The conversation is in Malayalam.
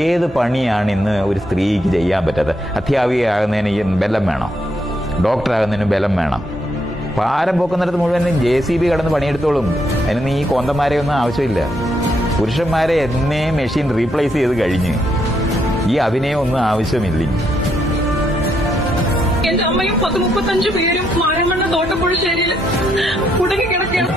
ഏത് പണിയാണ് ഇന്ന് ഒരു സ്ത്രീക്ക് ചെയ്യാൻ പറ്റാത്തത്? അധ്യാപികയാകുന്നതിന് ബലം വേണം, ഡോക്ടറാകുന്നതിന് ബലം വേണം. പാരം പോക്കുന്നിടത്ത് മുഴുവൻ JCB കടന്ന് പണിയെടുത്തോളും. അതിന് ഈ കോന്തന്മാരെ ഒന്നും ആവശ്യമില്ല. പുരുഷന്മാരെ എന്നേ മെഷീൻ റീപ്ലേസ് ചെയ്ത് കഴിഞ്ഞ് ഈ അഭിനയം ഒന്നും ആവശ്യമില്ല. എന്റെ അമ്മയും 10-35 പേരും മാഴമണ്ണ തോട്ടപ്പുഴശ്ശേരിയിൽ കുടുങ്ങി കിടക്കുകയാണ്.